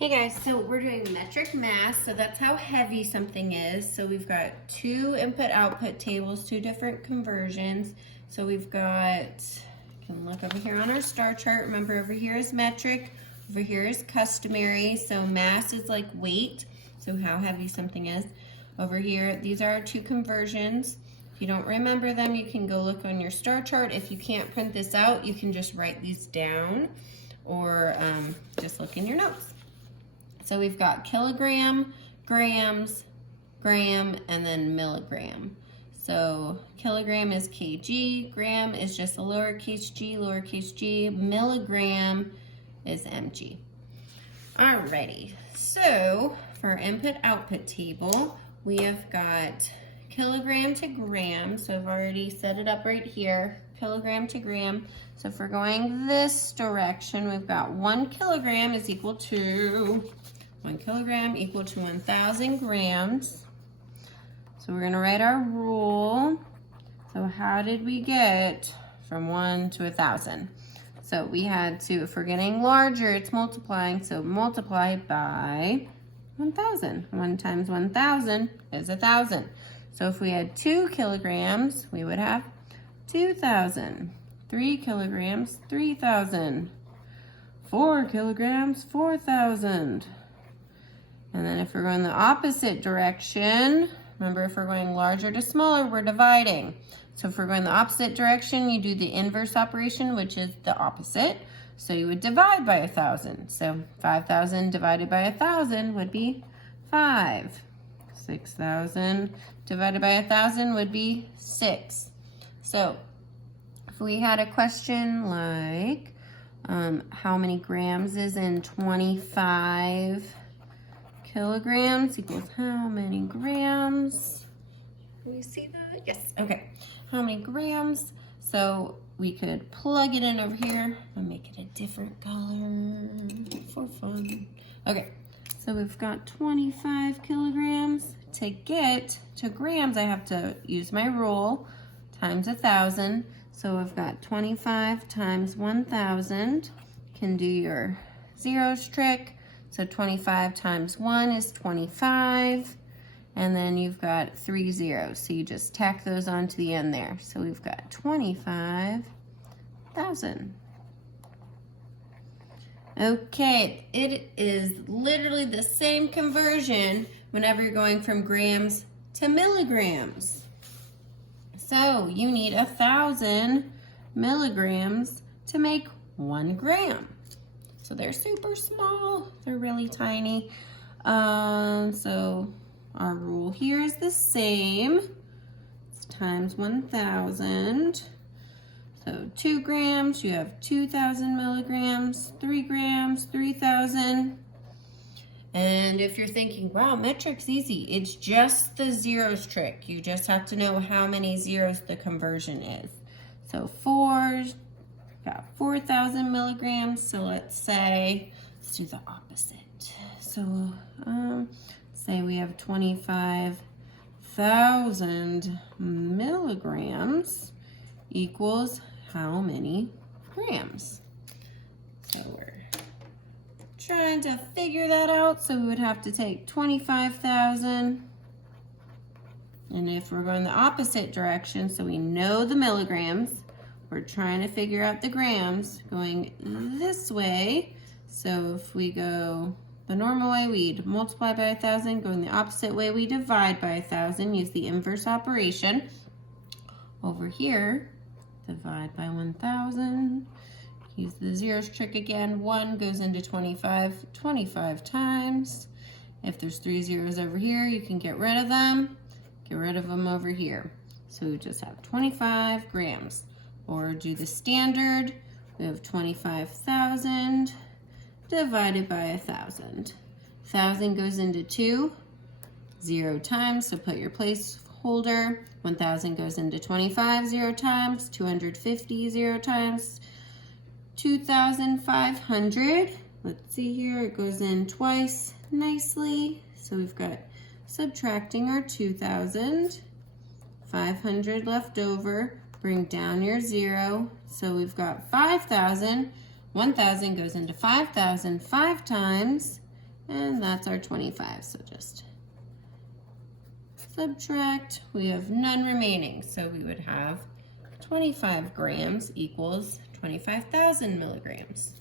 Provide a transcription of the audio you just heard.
Hey guys, so we're doing metric mass, so that's how heavy something is. So we've got two input-output tables, two different conversions. So we've got, you can look over here on our star chart. Remember, over here is metric, over here is customary. So mass is like weight, so how heavy something is. Over here, these are our two conversions. If you don't remember them, you can go look on your star chart. If you can't print this out, you can just write these down or just look in your notes. So we've got kilogram, grams, gram, and then milligram. So kilogram is kg, gram is just a lowercase g, milligram is mg. Alrighty, so for our input-output table, we have got kilogram to gram. So I've already set it up right here, kilogram to gram. So if we're going this direction, we've got 1 kilogram is equal to 1 kilogram equal to 1,000 grams. So we're gonna write our rule. So how did we get from 1 to 1,000? So we had to, if we're getting larger, it's multiplying, so multiply by 1,000. 1 times 1,000 is 1,000. So if we had 2 kilograms, we would have 2,000. 3 kilograms, 3,000. 4 kilograms, 4,000. And then if we're going the opposite direction, remember if we're going larger to smaller, we're dividing. So if we're going the opposite direction, you do the inverse operation, which is the opposite. So you would divide by 1,000. So 5,000 divided by 1,000 would be 5. 6,000 divided by 1,000 would be 6. So if we had a question like, how many grams is in 25 kilograms equals how many grams? Can you see that? Yes. Okay. How many grams? So we could plug it in over here and make it a different color for fun. Okay. So we've got 25 kilograms. To get to grams, I have to use my rule times 1,000. So we've got 25 times 1,000. Can do your zeros trick. So 25 times 1 is 25, and then you've got 3 zeros. So you just tack those onto the end there. So we've got 25,000. Okay, it is literally the same conversion whenever you're going from grams to milligrams. So you need 1,000 milligrams to make 1 gram. So they're super small, they're really tiny. So our rule here is the same. It's times 1,000. So 2 grams, you have 2,000 milligrams. 3 grams, 3,000. And if you're thinking, wow, metric's easy, it's just the zeros trick. You just have to know how many zeros the conversion is. So 4, got 4,000 milligrams, so let's do the opposite. So say we have 25,000 milligrams equals how many grams? So we're trying to figure that out, so we would have to take 25,000, and if we're going the opposite direction, so we know the milligrams, we're trying to figure out the grams going this way. So if we go the normal way, we'd multiply by 1,000. Going the opposite way, we divide by 1,000. Use the inverse operation. Over here, divide by 1,000. Use the zeros trick again. 1 goes into 25 times. If there's 3 zeros over here, you can get rid of them. Get rid of them over here. So we just have 25 grams. Or do the standard, we have 25,000 divided by 1,000. 1,000 goes into 2, 0 times, so put your placeholder. 1,000 goes into 25, 0 times, 250, 0 times, 2,500. Let's see here, it goes in twice nicely. So we've got subtracting our 2,000, 500 left over. Bring down your 0. So we've got 5,000. 1,000 goes into 5,000 5 times. And that's our 25, so just subtract. We have none remaining, so we would have 25 grams equals 25,000 milligrams.